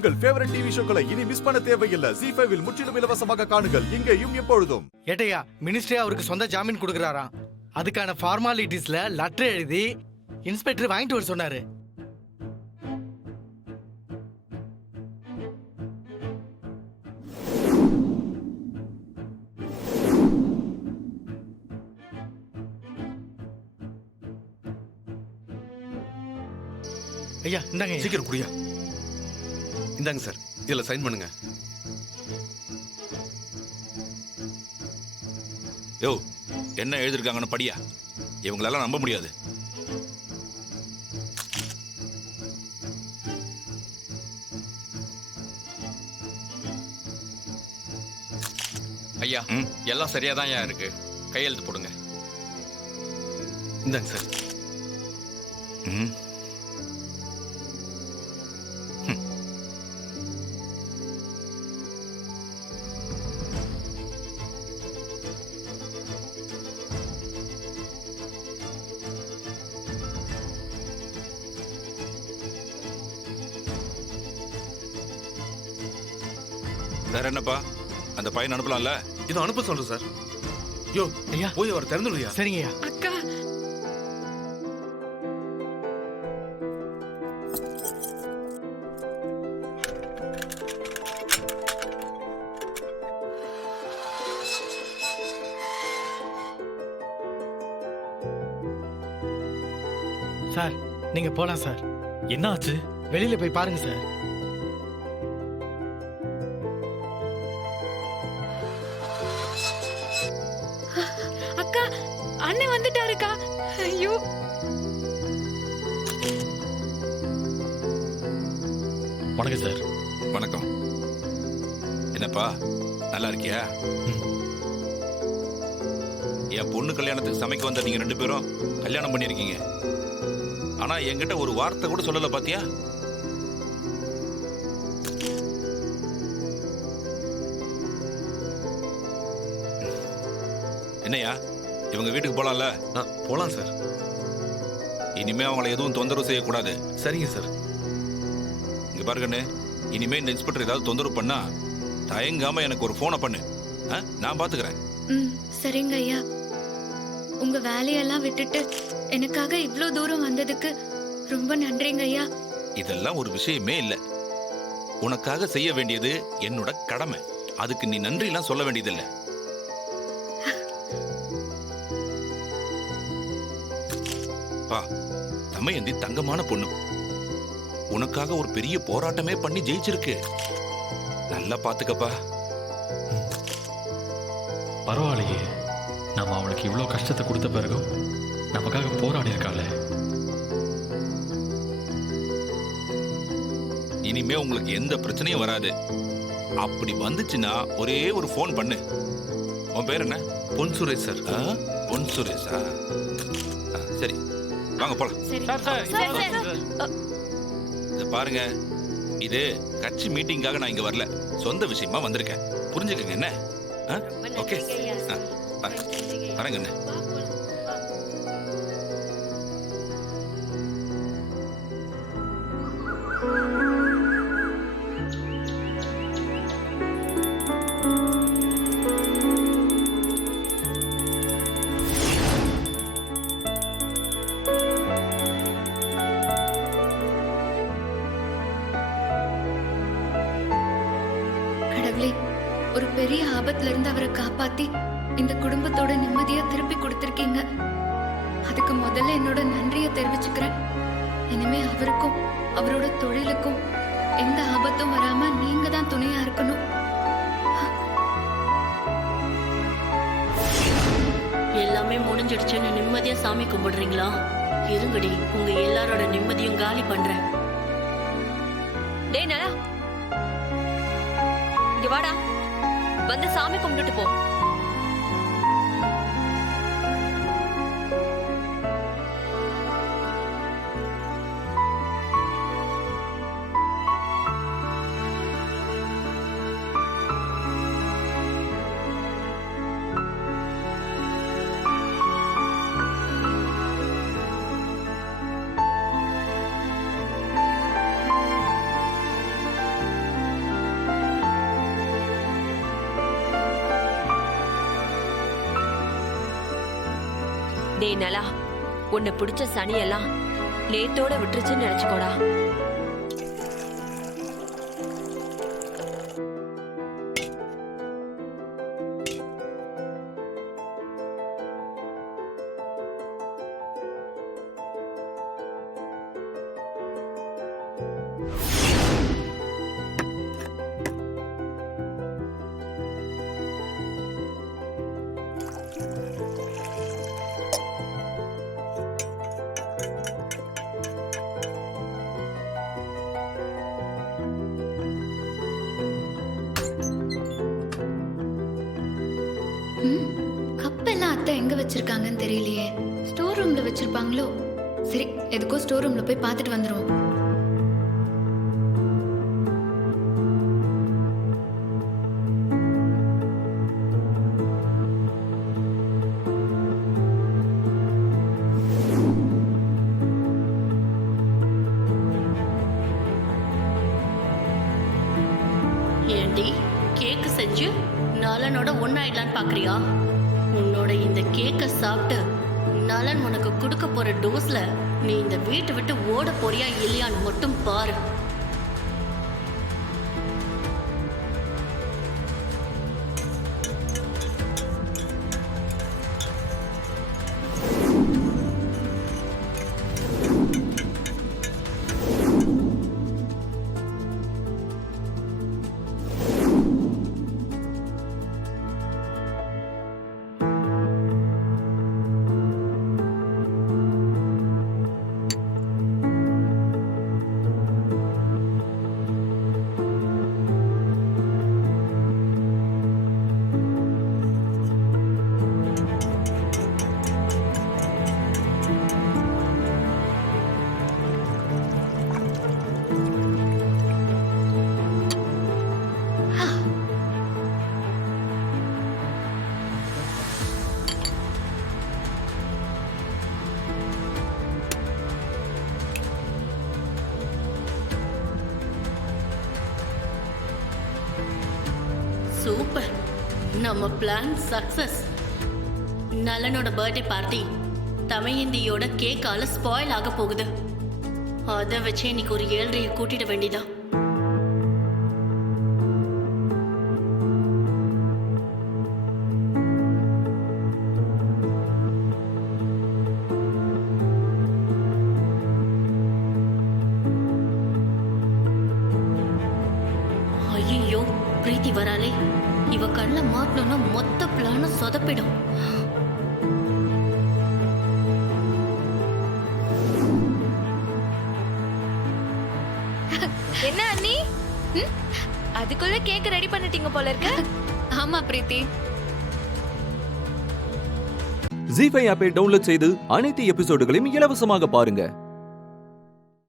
உங்கள் favourite TV ஷோக்களை இனி miss பண்ண தேவையில்லை. ZEE5 இல் முற்றிலும் இலவசமாக காணுங்கள், இங்கேயும் எப்பொழுதும். ஏட்டையா, மினிஸ்ட்ரி அவருக்கு சொந்த ஜாமீன் கொடுக்கறாராம். அதுக்கான ஃபார்மாலிட்டிஸ்ல லெட்டர் எழுதி இன்ஸ்பெக்டர் வாங்கிட்டு வர சொன்னாரு. ஐயா இந்தாங்க. சீக்கிரம் குடியா. இந்தாங்க சார், இதுல சைன் பண்ணுங்க. யோ, என்ன எழுதிருக்காங்கன்னு படியா. இவங்களெல்லாம் நம்ப முடியாது. ஐயா எல்லாம் சரியா தான் இருக்கு. கையெழுத்து போடுங்க. இந்தாங்க சார். வேற என்னப்பா, அந்த பையன் அனுப்பலாம்ல? இது அனுப்ப சொல்றேன் சார். யோ ஐயா போய் அவர் திறந்துடுயா. சரிங்கய்யா. அக்கா சார் நீங்க போலாம் சார். என்ன ஆச்சு? வெளியில போய் பாருங்க சார். அக்கா அண்ணன் வந்துட்டாருக்கா. ஐயோ வணக்கம் சார். வணக்கம். என்னப்பா, நல்லா இருக்கியா? என் பொண்ணு கல்யாணத்துக்கு சமைக்க வந்த நீங்க 2 பேரும் கல்யாணம் பண்ணிருக்கீங்க. ஆனா என்கிட்ட ஒரு வார்த்தை கூட சொல்லல, பாத்தியா? என்னையா, இவங்க வீட்டுக்கு போலாம்ல? போலாம் சார். இனிமே அவங்களை எதுவும் தொந்தரவு செய்யக்கூடாது. சரிங்க சார். இங்க பாருங்கண்ணே, இனிமே இந்த இன்ஸ்பெக்டர் ஏதாவது தொந்தரவு பண்ணா தயங்காம எனக்கு ஒரு போனை பண்ணு. நான் பாத்துக்கிறேன். சரிங்க ஐயா. உங்க வேலையெல்லாம் விட்டுட்டு எனக்காக இவ்ளோ தூரம் வந்ததுக்கு ரொம்ப நன்றிங்க ஐயா. இதெல்லாம் ஒரு விஷயமே இல்ல. உனக்காக செய்ய வேண்டியது என்னோட கடமை. அதுக்கு நீ நன்றி எல்லாம் சொல்ல வேண்டியதில்லை. பா, தமயந்தி தங்கமான பொண்ணு. உனக்காக ஒரு பெரிய போராட்டமே பண்ணி ஜெயிச்சிருக்கு. நல்லா பாத்துக்கப்பா. பரவாயில்லையே, நம்ம அவளுக்கு இவ்வளோ கஷ்டத்தை கொடுத்த பிறகும் நமக்காக போராடி இருக்காளே. இனிமே உங்களுக்கு எந்த பிரச்சனையும் வராது. அப்படி வந்துச்சுன்னா ஒரே ஒரு போன் பண்ணு. உன் பேர் என்ன? பொன் சுரேஷ் சார். பொன் சுரேஷா? சரி, வாங்க போலாம். இத பாருங்க, இது கட்சி மீட்டிங்காக நான் இங்க வரல, சொந்த விஷயமா வந்திருக்கேன். புரிஞ்சுக்கங்க என்ன? ஓகே, வரேங்க என்ன. ஒரு பெரிய ஆபத்துல இருந்து அவரை காப்பாத்தி இந்த குடும்பத்தோட நிம்மதியா திருப்பி கொடுத்திருக்கீங்க. அதுக்கு முதல்ல என்னோட நன்றியை தெரிவிச்சுக்கிறேன். இனிமே அவருக்கும் அவரோட தொழிலுக்கும் எந்த ஆபத்தும் வராம நீங்க தான் துணையா இருக்கணும். எல்லாமே முடிஞ்சிடுச்சுன்னு நிம்மதியா சாமி கும்பிடுறீங்களா? இருங்கடி, உங்க எல்லாரோட நிம்மதியும் காலி பண்றேன். டேய் நலா, இங்க வாடா, வந்து சாமி கும்பிட்டுட்டு போ. டேய் நலா, உன்னை பிடிச்ச சனியெல்லாம் நேத்தோட விட்டுருச்சுன்னு நினைச்சுக்கோடா. கப்பெல்லாம் அத்தை எங்க வச்சிருக்காங்கன்னு தெரியலையே. ஸ்டோர் ரூம்ல வச்சிருப்பாங்களோ? சரி, எதுக்கோ ஸ்டோர் ரூம்ல போய் பார்த்துட்டு வந்துருவோம். ஏண்டி கேக்கு செஞ்சு நலனோட ஒன்னாயிடலான்னு பாக்குறியா? உன்னோட இந்த கேக்கை சாப்பிட்டு நலன் உனக்கு கொடுக்க போற டோஸ்ல நீ இந்த வீட்டை விட்டு ஓட போறியா இல்லையான்னு மட்டும் பாரு. சூப்பர், நம்ம பிளான் சக்சஸ். நலனோட பர்த்டே பார்ட்டி தமையந்தியோட கேக்கால ஸ்பாயில் ஆக போகுது. அதை வச்சு இன்னைக்கு ஒரு 7:30 கூட்டிட வேண்டியதா. ஐயோ, பிரீத்தி வராளே. இவ கண்ணில் மாட்டணும்னா மொத்த பிளானும் சொதப்பிடும். என்ன அண்ணி, அதுக்குள்ள கேக் ரெடி பண்ணிட்டீங்க போல இருக்கு. ஆமா பிரீத்தி. ஜீ5 ஆப்பை டவுன்லோட் செய்து அனைத்து எபிசோடுகளையும் இலவசமாக பாருங்க.